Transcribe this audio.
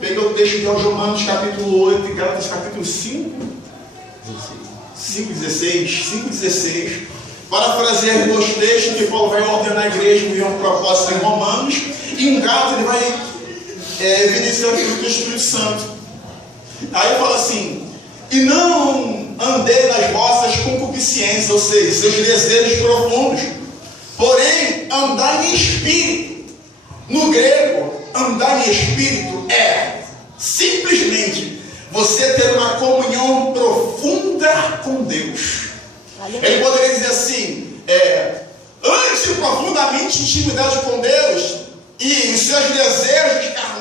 Peguei o texto de Romanos capítulo 8 e Gálatas capítulo 5:16. Parafrasear dois textos que Paulo vai ordenar a igreja com um propósito em Romanos, e em Gálatas ele vai evidenciar o fruto do Espírito Santo. Aí fala assim: e não andei nas vossas concupiscências, ou seja, seus desejos profundos, porém andai em espírito. No grego, andar em espírito é simplesmente você ter uma comunhão profunda com Deus. Ele poderia dizer assim: ande profundamente em intimidade com Deus, e os seus desejos carnais